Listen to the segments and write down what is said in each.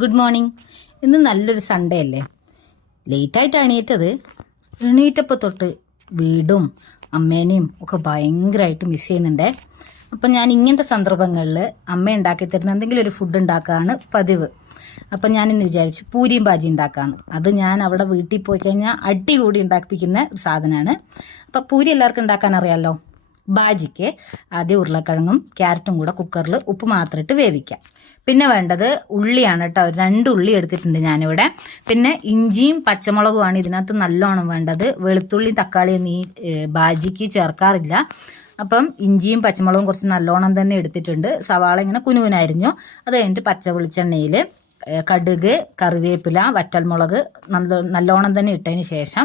Good morning. ഇന്ന് നല്ലൊരു Sunday അല്ലേ? ലേറ്റായിട്ടാണ് എണീറ്റപ്പോൾ തൊട്ട് വീടും അമ്മേനെയും ഒക്കെ ഭയങ്കരമായിട്ട് മിസ് ചെയ്യുന്നുണ്ടേ. അപ്പം ഞാൻ ഇങ്ങനത്തെ സന്ദർഭങ്ങളിൽ അമ്മ ഉണ്ടാക്കി തരുന്ന എന്തെങ്കിലും ഒരു ഫുഡ് ഉണ്ടാക്കാനാണ് പതിവ്. അപ്പം ഞാനിന്ന് വിചാരിച്ചു പൂരിയും ബാജി ഉണ്ടാക്കാമെന്ന്. അത് ഞാൻ അവിടെ വീട്ടിൽ പോയി കഴിഞ്ഞാൽ അടി കൂടി ഉണ്ടാക്കിപ്പിക്കുന്ന ഒരു സാധനമാണ്. അപ്പം പൂരി എല്ലാവർക്കും ഉണ്ടാക്കാൻ അറിയാമല്ലോ. ബാജിക്ക് ആദ്യം ഉരുളക്കിഴങ്ങും ക്യാരറ്റും കൂടെ കുക്കറിൽ ഉപ്പ് മാത്രം ഇട്ട് വേവിക്കാം. പിന്നെ വേണ്ടത് ഉള്ളിയാണ് കേട്ടോ. 2 ഉള്ളി എടുത്തിട്ടുണ്ട് ഞാനിവിടെ. പിന്നെ ഇഞ്ചിയും പച്ചമുളകുമാണ് ഇതിനകത്ത് നല്ലോണം വേണ്ടത്. വെളുത്തുള്ളി തക്കാളിയൊന്നും ഈ ബാജിക്ക് ചേർക്കാറില്ല. അപ്പം ഇഞ്ചിയും പച്ചമുളകും കുറച്ച് നല്ലോണം തന്നെ എടുത്തിട്ടുണ്ട്. സവാള ഇങ്ങനെ കുനുകുനായിരിഞ്ഞു. അത് കഴിഞ്ഞിട്ട് പച്ച വെളിച്ചെണ്ണയിൽ കടുക്, കറിവേപ്പില, വറ്റൽമുളക് നല്ലോണം തന്നെ ഇട്ടതിന് ശേഷം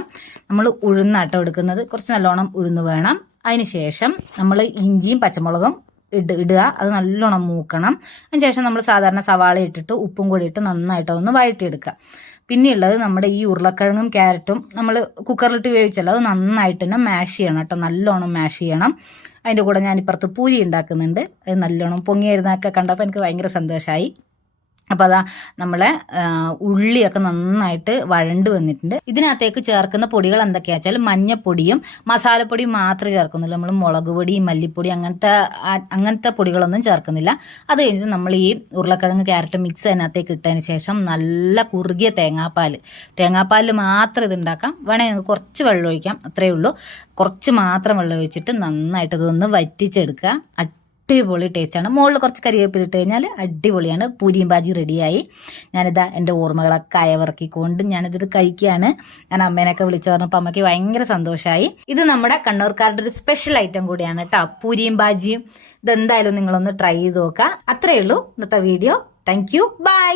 നമ്മൾ ഉഴുന്നാട്ടം എടുക്കുന്നത്. കുറച്ച് നല്ലോണം ഉഴുന്ന് വേണം. അതിന് ശേഷം നമ്മൾ ഇഞ്ചിയും പച്ചമുളകും ഇടുക. അത് നല്ലോണം മൂക്കണം. അതിന് ശേഷം നമ്മൾ സാധാരണ സവാള ഇട്ടിട്ട് ഉപ്പും കൂടി ഇട്ട് നന്നായിട്ട് ഒന്ന് വഴറ്റിയെടുക്കുക. പിന്നെയുള്ളത് നമ്മുടെ ഈ ഉരുളക്കിഴങ്ങും ക്യാരറ്റും നമ്മൾ കുക്കറിലിട്ട് വേവിച്ചല്ലോ, അത് നന്നായിട്ട് തന്നെ മാഷ് ചെയ്യണം കേട്ടോ. നല്ലോണം മാഷ് ചെയ്യണം. അതിൻ്റെ കൂടെ ഞാനിപ്പുറത്ത് പൂരി ഉണ്ടാക്കുന്നുണ്ട്. അത് നല്ലോണം പൊങ്ങിയിരുന്നൊക്കെ കണ്ടപ്പോൾ എനിക്ക് ഭയങ്കര സന്തോഷമായി. അപ്പോൾ അതാ നമ്മളെ ഉള്ളിയൊക്കെ നന്നായിട്ട് വഴണ്ട് വന്നിട്ടുണ്ട്. ഇതിനകത്തേക്ക് ചേർക്കുന്ന പൊടികൾ എന്തൊക്കെയാ വെച്ചാൽ മഞ്ഞപ്പൊടിയും മസാലപ്പൊടിയും മാത്രമേ ചേർക്കുന്നുള്ളൂ. നമ്മൾ മുളക് പൊടി, മല്ലിപ്പൊടി അങ്ങനത്തെ പൊടികളൊന്നും ചേർക്കുന്നില്ല. അത് കഴിഞ്ഞിട്ട് നമ്മൾ ഈ ഉരുളക്കിഴങ്ങ് ക്യാരറ്റ് മിക്സ് അതിനകത്തേക്ക് ഇട്ടതിന് ശേഷം നല്ല കുറുകിയ തേങ്ങാപ്പാലിൽ മാത്രം ഇത് ഉണ്ടാക്കാം. വേണമെങ്കിൽ നിങ്ങൾക്ക് കുറച്ച് വെള്ളം ഒഴിക്കാം, അത്രയേ ഉള്ളൂ. കുറച്ച് മാത്രം വെള്ളം ഒഴിച്ചിട്ട് നന്നായിട്ട് ഇതൊന്ന് വറ്റിച്ചെടുക്കുക. അടിപൊളി ടേസ്റ്റാണ്. മുകളിൽ കുറച്ച് കരിവേപ്പില ഇട്ട് കഴിഞ്ഞാൽ അടിപൊളിയാണ്. പൂരിയും ബാജി റെഡിയായി. ഞാനിതാ എൻ്റെ ഓർമ്മകളൊക്കെ അയവിറക്കിക്കൊണ്ട് ഞാനിത് കഴിക്കുകയാണ്. ഞാൻ അമ്മേനൊക്കെ വിളിച്ചു പറഞ്ഞപ്പോൾ അമ്മയ്ക്ക് ഭയങ്കര സന്തോഷമായി. ഇത് നമ്മുടെ കണ്ണൂർക്കാരുടെ ഒരു സ്പെഷ്യൽ ഐറ്റം കൂടിയാണ് കേട്ടോ, പൂരിയും ബാജിയും. ഇതെന്തായാലും നിങ്ങളൊന്ന് ട്രൈ ചെയ്ത് നോക്കുക. അത്രയേ ഉള്ളൂ ഇന്നത്തെ വീഡിയോ. Thank you, by.